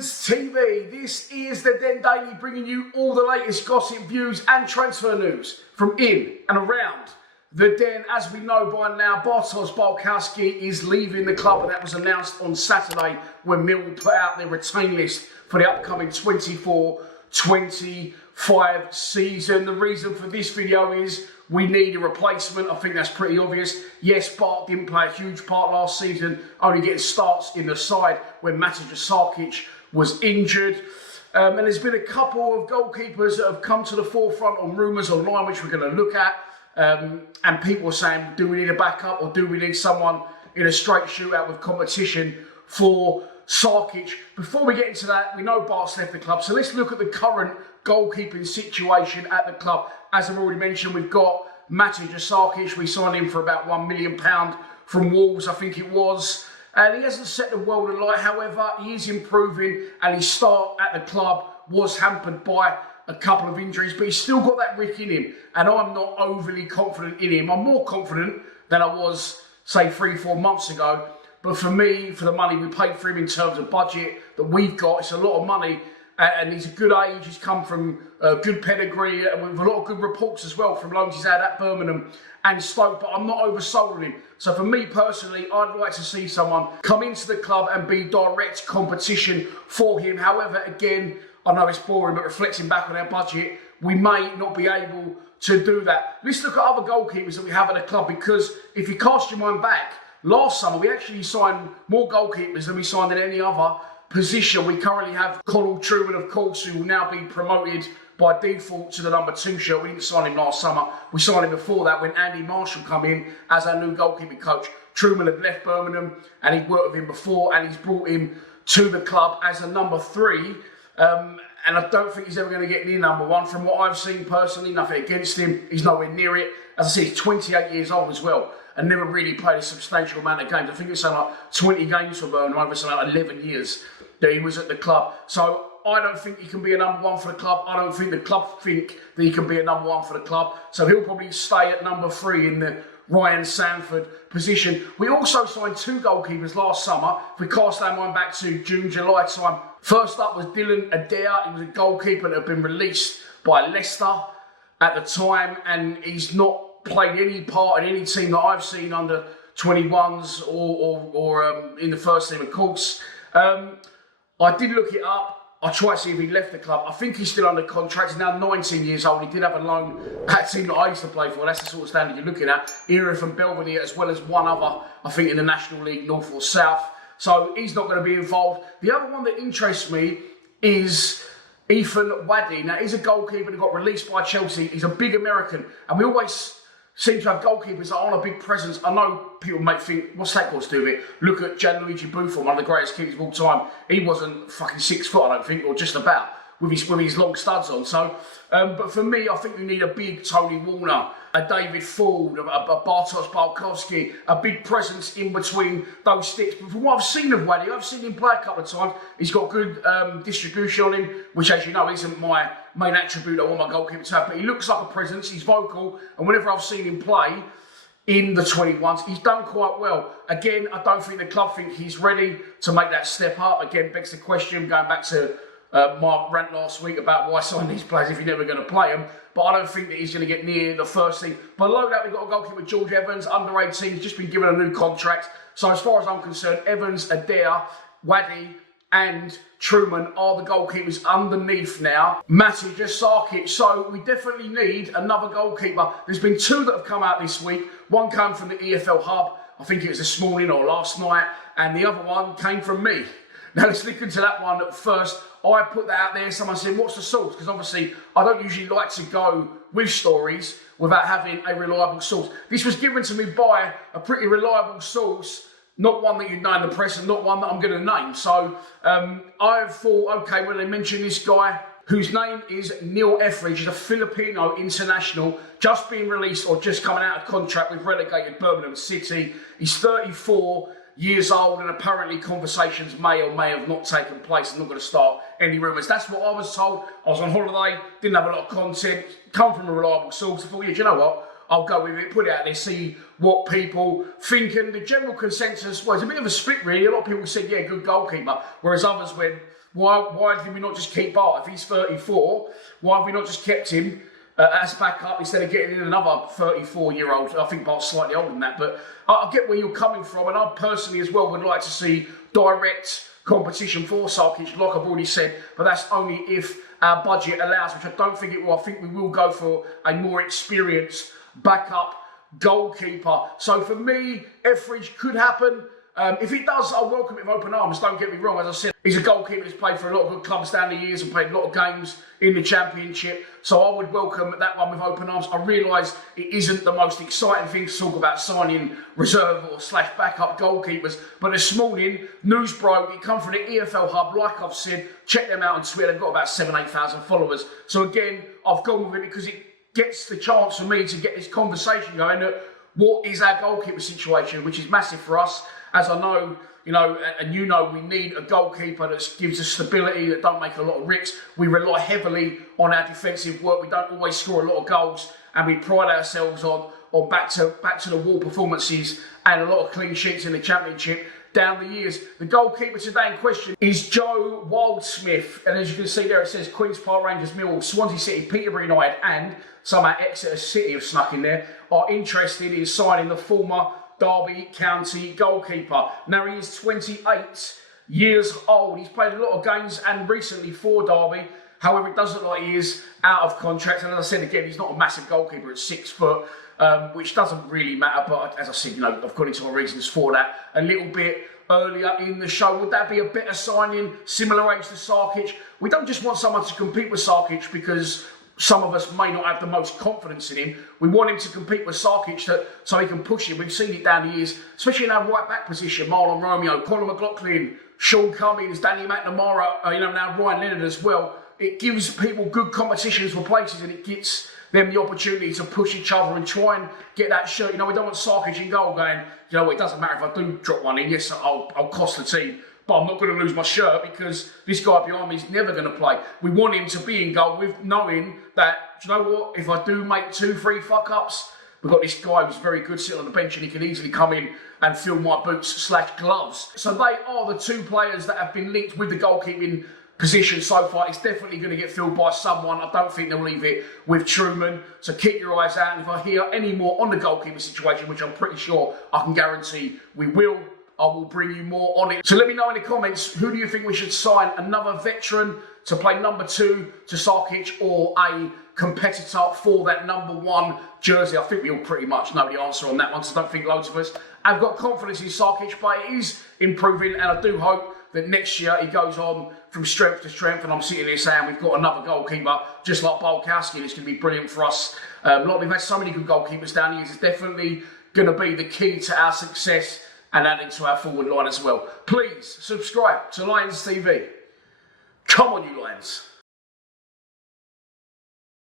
Evans TV. This is the Den Daily, bringing you all the latest gossip, views and transfer news from in and around the Den. As we know by now, Bialkowski is leaving the club, and that was announced on Saturday when Millwall put out their retain list for the upcoming 24-25 season. The reason for this video is we need a replacement. I think that's pretty obvious. Yes, Bart didn't play a huge part last season, only getting starts in the side when Bialkowski was injured. And there's been a couple of goalkeepers that have come to the forefront on rumours online, which we're going to look at. And people are saying, do we need a backup, or do we need someone in a straight shootout with competition for Sarkic? Before we get into that, we know Bart's left the club, so let's look at the current goalkeeping situation at the club. As I've already mentioned, we've got Bialkowski. We signed him for about £1 million from Wolves, I think it was. And he hasn't set the world alight. However, he is improving, and his start at the club was hampered by a couple of injuries, but he's still got that Rick in him, and I'm not overly confident in him. I'm more confident than I was, say, 3-4 months ago. But for me, for the money we paid for him in terms of budget that we've got, it's a lot of money. And he's a good age. He's come from a good pedigree with a lot of good reports as well from loans he's had at Birmingham and Stoke. But I'm not oversold on him. So for me personally, I'd like to see someone come into the club and be direct competition for him. However, again, I know it's boring, but reflecting back on our budget, we may not be able to do that. Let's look at other goalkeepers that we have at the club, because if you cast your mind back, last summer we actually signed more goalkeepers than we signed in any other position. We currently have Connell Truman, of course, who will now be promoted by default to the number 2 shirt. We didn't sign him last summer. We signed him before that when Andy Marshall came in as our new goalkeeping coach. Truman had left Birmingham and he'd worked with him before, and he's brought him to the club as a number 3. And I don't think he's ever going to get near number 1. From what I've seen personally, nothing against him. He's nowhere near it. As I say, he's 28 years old as well, and never really played a substantial amount of games. I think it's something like 20 games for Birmingham over something like 11 years that he was at the club. So I don't think he can be a number 1 for the club. I don't think the club think that he can be a number 1 for the club. So he'll probably stay at number 3 in the Ryan Sanford position. We also signed 2 goalkeepers last summer. If we cast our mind back to June, July time. First up was Dylan Adair. He was a goalkeeper that had been released by Leicester at the time, and he's not played any part in any team that I've seen under 21s or in the first team, of course. I did look it up. I tried to see if he left the club. I think he's still under contract. He's now 19 years old. He did have a loan at a team that I used to play for. That's the sort of standard you're looking at. Era from Belvedere, as well as one other, I think, in the National League, North or South. So he's not going to be involved. The other one that interests me is Ethan Waddy. Now, he's a goalkeeper that got released by Chelsea. He's a big American. And we always seem to have goalkeepers that aren't a big presence. I know people might think, what's that got to do with it? Look at Gianluigi Buffon, one of the greatest keepers of all time. He wasn't fucking 6 foot, I don't think, or just about, with his long studs on. So, but for me, I think we need a big Tony Warner, a David Ford, a Bialkowski, a big presence in between those sticks. But from what I've seen of Waddy, I've seen him play a couple of times. He's got good distribution on him, which, as you know, isn't my main attribute I want my goalkeeper to have. But he looks like a presence, he's vocal, and whenever I've seen him play in the 21s, he's done quite well. Again, I don't think the club think he's ready to make that step up. Again, begs the question, going back to my rant last week about why sign these players if you're never going to play them. But I don't think that he's going to get near the first team. Below that, we've got a goalkeeper, George Evans, under 18. He's just been given a new contract. So as far as I'm concerned, Evans, Adair, Waddy and Truman are the goalkeepers underneath now. Bialkowski. So we definitely need another goalkeeper. There's been 2 that have come out this week. One came from the EFL Hub. I think it was this morning or last night. And the other one came from me. Now let's look into that one at first. I put that out there, someone said, what's the source? Because obviously I don't usually like to go with stories without having a reliable source. This was given to me by a pretty reliable source, not one that you'd know in the press and not one that I'm going to name. So I thought, okay, well, they mentioned this guy whose name is Neil Etheridge. He's a Filipino international, just being released or just coming out of contract with relegated Birmingham City. He's 34 years old, and apparently conversations may or may have not taken place. I'm not going to start any rumours. That's what I was told. I was on holiday, didn't have a lot of content, come from a reliable source. I thought, yeah, do you know what? I'll go with it, put it out there, see what people think. And the general consensus was a bit of a split, really. A lot of people said, yeah, good goalkeeper. Whereas others went, Why did we not just keep Bart? If he's 34, why have we not just kept him as backup instead of getting in another 34-year-old? I think Bart's slightly older than that, but I get where you're coming from, and I personally as well would like to see direct competition for Sarkic, like I've already said, but that's only if our budget allows, which I don't think it will. I think we will go for a more experienced backup goalkeeper. So for me, Etheridge could happen. If it does, I'll welcome it with open arms. Don't get me wrong. As I said, he's a goalkeeper that's played for a lot of good clubs down the years and played a lot of games in the Championship. So I would welcome that one with open arms. I realise it isn't the most exciting thing to talk about signing reserve or / backup goalkeepers. But this morning, news broke. It come from the EFL Hub. Like I've said, check them out on Twitter. They've got about 7,000-8,000 followers. So again, I've gone with it because it gets the chance for me to get this conversation going at what is our goalkeeper situation, which is massive for us. As I know, and we need a goalkeeper that gives us stability, that don't make a lot of risks. We rely heavily on our defensive work. We don't always score a lot of goals, and we pride ourselves on back to the wall performances and a lot of clean sheets in the Championship down the years. The goalkeeper today in question is Joe Wildsmith, and as you can see there, it says Queen's Park Rangers, Millwall, Swansea City, Peterborough United, and somehow Exeter City have snuck in there, are interested in signing the former Derby County goalkeeper. Now he is 28 years old. He's played a lot of games and recently for Derby. However, it does look like he is out of contract. And as I said again, he's not a massive goalkeeper at 6 foot, which doesn't really matter. But as I said, I've gone into my reasons for that a little bit earlier in the show. Would that be a better signing, similar age to Sarkic? We don't just want someone to compete with Sarkic because some of us may not have the most confidence in him. We want him to compete with Sarkic so he can push him. We've seen it down the years, especially in our right back position. Marlon Romeo, Conor McLaughlin, Sean Cummings, Danny McNamara, now Ryan Leonard as well. It gives people good competitions for places and it gets them the opportunity to push each other and try and get that shirt. We don't want Sarkic in goal going, it doesn't matter if I do drop one in. Yes, I'll cost the team, but I'm not going to lose my shirt because this guy behind me is never going to play. We want him to be in goal with knowing that, if I do make 2-3 fuck-ups, we've got this guy who's very good sitting on the bench and he can easily come in and fill my boots / gloves. So they are the two players that have been linked with the goalkeeping position so far. It's definitely going to get filled by someone. I don't think they'll leave it with Truman. So keep your eyes out. And if I hear any more on the goalkeeper situation, which I'm pretty sure I can guarantee we will, I will bring you more on it. So let me know in the comments, who do you think we should sign? Another veteran to play number 2 to Sarkic or a competitor for that number 1 jersey? I think we all pretty much know the answer on that one, so I don't think loads of us have got confidence in Sarkic, but it is improving, and I do hope that next year he goes on from strength to strength, and I'm sitting here saying we've got another goalkeeper just like Bialkowski, and it's going to be brilliant for us. We've had so many good goalkeepers down the years. It's definitely going to be the key to our success and adding to our forward line as well. Please subscribe to Lions TV. Come on, you Lions.